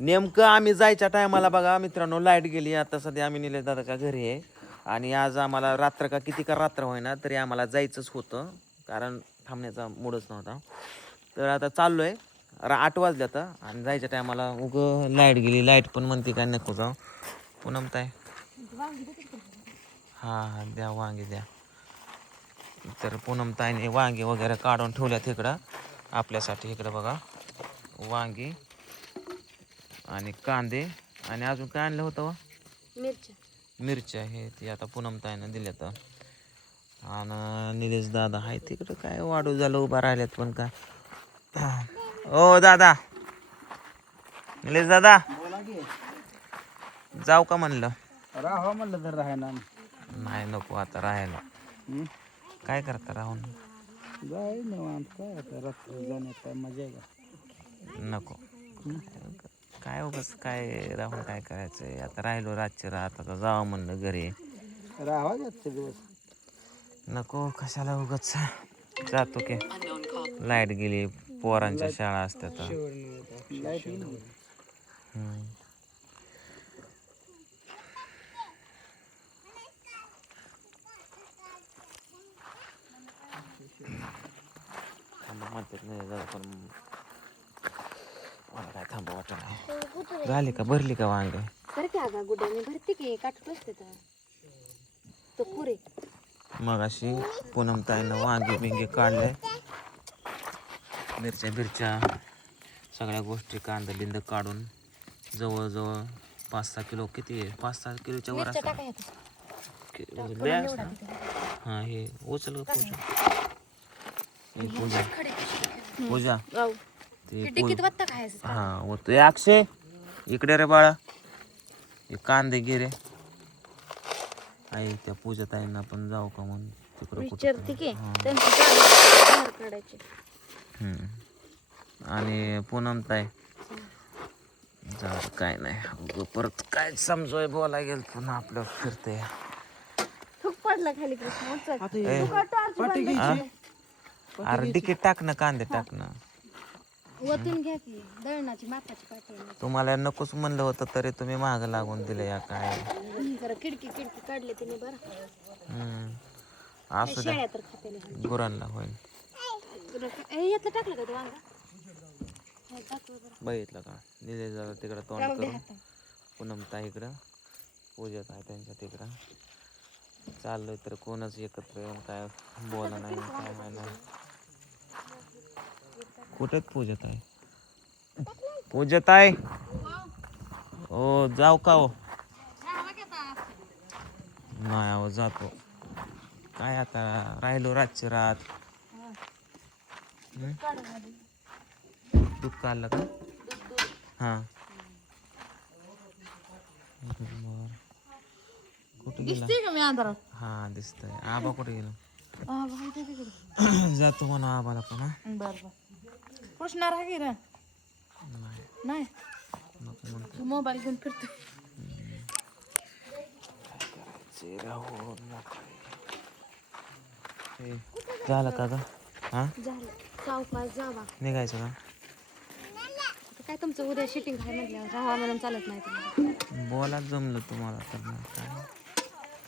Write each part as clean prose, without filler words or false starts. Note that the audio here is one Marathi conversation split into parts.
नेमकं आम्ही जायच्या टायमाला बघा मित्रांनो लाईट गेली. आता सध्या आम्ही निलेश दादाच्या घरी आहे आणि आज आम्हाला रात्र का किती का रात्र होईना तरी आम्हाला जायचंच होतं, कारण थांबण्याचा मूडच नव्हता. तर आता चाललो आहे. 8 वाजले आता आणि जायच्या टायमाला लाईट गेली. लाईट पण म्हणते काय नको जाऊ. पूनम ताई हां द्या वांगे द्या. तर पूनम ताईने वांगे वगैरे काढून ठेवल्यात इकडं आपल्यासाठी. इकडं बघा वांगी आणि कांदे आणि अजून काय आणलं होतं व मिरच्या हे ती आता पूनम ताईनं दिल्या तर. आणि निलेश दादा आहे तिकडं काय वाढू झालं उभा राहिल्यात पण काय. ओ दादा निलेश दादा जाऊ का म्हणलं. राहा म्हणलं तर राहायला नाही नको आता राहायला. काय करता राहून जाय निवांत काय आता रात्र जाण्यात काय मजा आहे का. नको काय उगाच काय राहून काय करायचंय. आता राहिलो रातची रात आता जावं म्हणलं घरी. राहावा जातचे दिवस नको कशाला उगाच जातो की. लाईट गेली पोरांच्या शाळा असतात. लाईट येईल म्हणतात नाही जाऊ पण मला काय थांबा वाटत नाही. झाली का भरली का वांगे. भरते की काटत असते तो पुरे. मग अशी पूनम ताईनं वांगे बिंगे काढले. मिरच्या बिरच्या सगळ्या गोष्टी कांदा बिंद काढून जवळजवळ 5-6 किलो किती आहे 5-6 किलोच्या वर असं. हां हे उचल पूजा. हे पूजा पूजा ते हां होतो. अक्षय इकडे रे बाळा. हे कांदे गिरे आई त्या पूजा ताईंना पण जाऊ का म्हणून तिकडं आणि पूनम ताई जाऊ काय नाही परत काय समजोय बोलाय गेल पुन्हा आपलं फिरते. पडला खाली अरे तिकीट टाकणं कांदे टाकणं वतून घ्या की दळणाची मापाची पाठी. तुम्हाला नकोच म्हणलं होतं तरी तुम्ही मागं लागून दिलं या काय. जरा खिडकी काढली तिने बरं. असू द्या तर खाते गुरांना होईल. यातलं टाकलं का तू वांगा बघितलं का निलेश दादा तिकडं तोंड करून. पूनम ताई इकडं पूजात आहे त्यांच्या तिकडं. चाललोय तर कोणच एकत्र येऊन काय बोला नाही काय व्हायला. कुठेच पूजत आहे पूजत आहे. ओ जाऊ का हो नाही अहो जातो काय आता राहिलो रातची रात. दूध काढलं का हां कुठे गेला. हां दिसतंय आबा कुठे गेला. जातो म्हणा आबाला पण. हां बर पुसणार आहे गिरा नाही मोबाईल घेऊन फिरतो. झालं का ग हां झालं सावकाश जावा निघायचं का. काय तुमचं उद्या शूटिंग आहे म्हटल्यावर राहावा म्हणून चालत नाही तुम्हाला. बोला जमलं तुम्हाला तर मग काय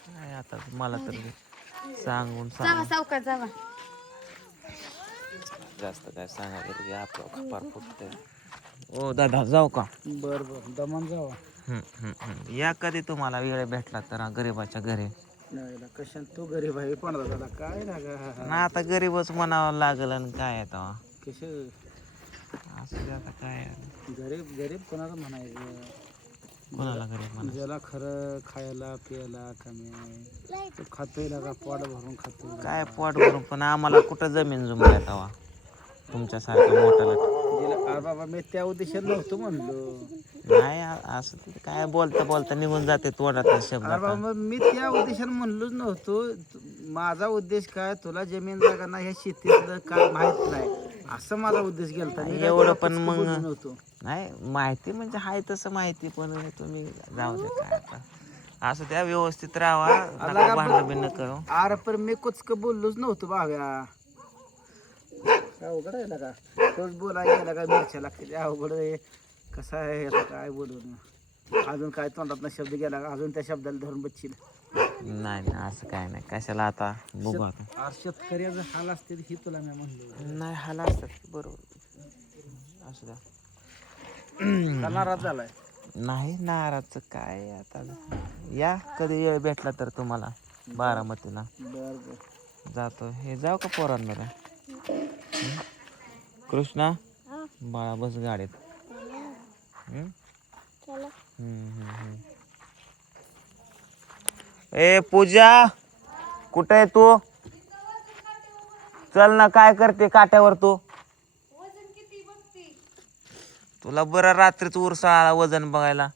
काय आता मला तर सांगून जावा सावकाश जावा. जास्त काय सांगायचं की आपलं खपार फुटतंय. ओ दादा जाऊ का. बर बर दमान जावा. या कधी तुम्हाला वेळ भेटला तर गरीबाच्या घरी. नाही कशात तू गरीब आहे पण दादा काय लागा ना आता गरीबच म्हणावं लागल आणि काय आता कस असं आता काय गरीब गरीब कोणाला म्हणायचं. कोणाला गरीब म्हणा. ज्याला खरं खायला प्यायला कमी आहे तो खातोय लागा पोट भरून खातोय. काय पोट भरून पण आम्हाला कुठं जमीन जुमल्या तवा तुमच्यासारखं मोठं. अरे बाबा मी त्या उद्देशात नव्हतो म्हणलो. नाही असं ते काय बोलता बोलता निघून जाते तोंडातला शब्द. अरे बाबा मी त्या उद्देशाने म्हणलोच नव्हतो. माझा उद्देश काय तुला जमीन जागा ना ह्या शेतीतलं काय माहित नाही असं माझा उद्देश गेलता. एवढं पण मग नाही माहिती म्हणजे हाय तसं माहिती पण तुम्ही जाऊ द्या काय आता असं त्या व्यवस्थित राहा भांडण बिंड करू. अरे पण मी कुचक बोललोच नव्हतो भाव्या. अवघड आहे का तोच बोलायला गेला का मिरच्या लागते अवघड आहे. कसं आहे आता काय बोलून अजून काय तोंडात शब्द गेला का अजून त्या शब्दाला धरून बसशील. नाही नाही असं काय नाही, कशाला आता बघू आता. आज शेतकऱ्याचं हाल असते ही तुला मी म्हणलो. नाही हाला असतात बरोबर असं द्या. का नाराज झालाय? नाही नाराजचं काय आता, या कधी वेळ भेटला तर तुम्हाला बारामतीला बर बर जातो. हे जाऊ का पोरांमध्ये? कृष्णा बाळा बस गाडीत. हम्म? ए पूजा कुठे आहे तू? चल ना, काय करते काट्यावर तू? तुला बरं रात्रीच उरसा आला वजन बघायला.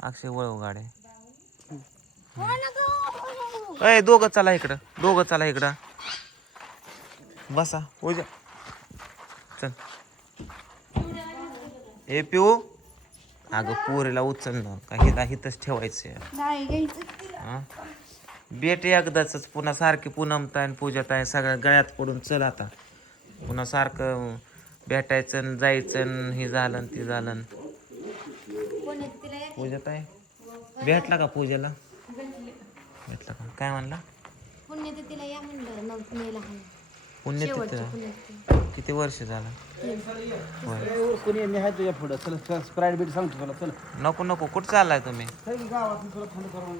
अक्षय वळव गाडी. ए दोघं चला इकडं, दोघं चला इकडं. बसा पूजा चल. ए पिऊ अगं पोरीला उचल ना, काही हिथंच ठेवायचं. हा भेट एकदाच, पुन्हा सारखी पूनमताय आणि पूजाताय सगळ्या गळ्यात पडून चल आता. पुन्हा सारखं भेटायचं आणि जायचं आणि हे झालं आणि ते झालं. पूजाताय भेटला का पूजेला? भेटला का? काय म्हणला? पुण्यतिथीला या म्हणलं पुण्याला. पुण्यतिथीला किती वर्ष झालं? होय. कोणी आहे तुझ्या पुढं? चल स्प्राईट बीट सांगतो तुला. चल नको नको, कुठं चाललाय तुम्ही? गावात तुला थंड करून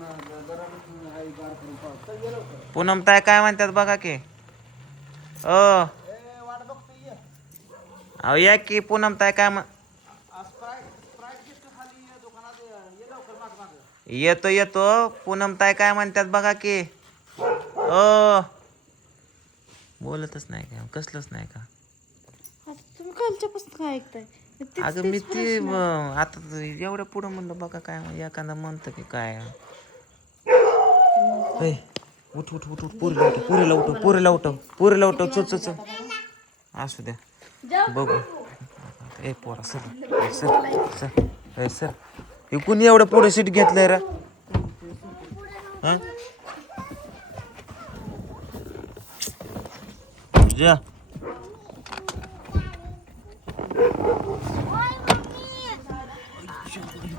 गरम आहे गार करून पाव. चल गेलो. पूनम ताय काय म्हणतात बघा की. वाट बघतो ये. अहो या की पूनम ताय काय येतो येतो. पूनम ताय काय म्हणतात बघा की. बोलतच नाही का, कसलंच नाही का? तुम्ही कालच्यापासून काय ऐकताय? अगं मी ते आता एवढ्या पुढं म्हणलं बघा काय एखादा म्हणतं की काय. उठ उठ उठ उठ, पुरीला उठव, पुरीला उठव, पुरीला उठव, पुरीला उठव. चल असू द्या बघू. ए पोरा सर सर सर ए सर, हे कुणी एवढं पुढे सीट घेतलंय रा? जा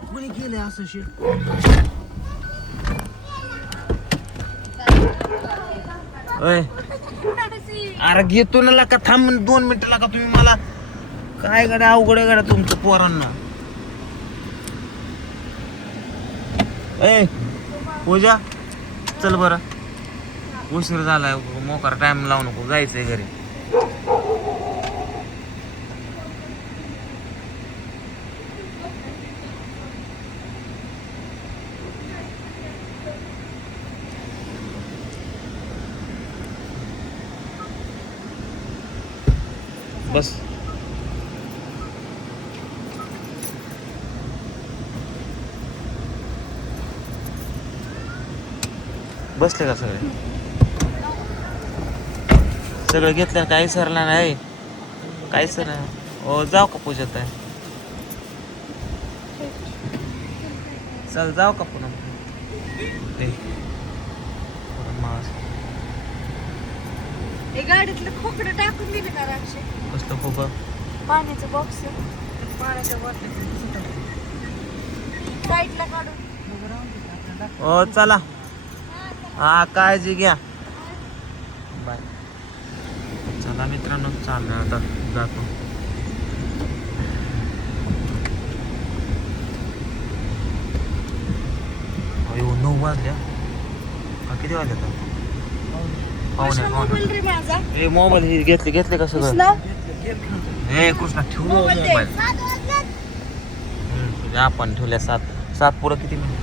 कोणी केलंय असं शे? अरे घेतो ना का, थांब 2 मिनिटं लागा तुम्ही. मला काय गाड्या अवघड आहे गाड्या तुमचं पोरांना. ए पूजा चल बरं, उशीर झालाय. मोकार टाइम लावू नको, जायचंय घरी. बस बसले का सगळे? सगळं घेतलं, काही सरला नाही, काही सर. हो जाऊ का पूजत आहे? चल जाऊ का पुन्हा? गाडीतलं खोकडं टाकून दिलं का राक्षे? कसलं खूप पाण्याचं बॉक्स पाण्याच्या साईडला काढून. हो चला, हा काळजी घ्या. बाय. चला मित्रांनो, चाललं आता जातो. अयो 9 वाजल्या का? किती वाजल्या आता? पाहुणे. ए मोबाईल हे घेतले का सगळं? ए कृष्णा ठेवू मोबाईल. आपण ठेवल्या 7 पुढं किती मिनिट?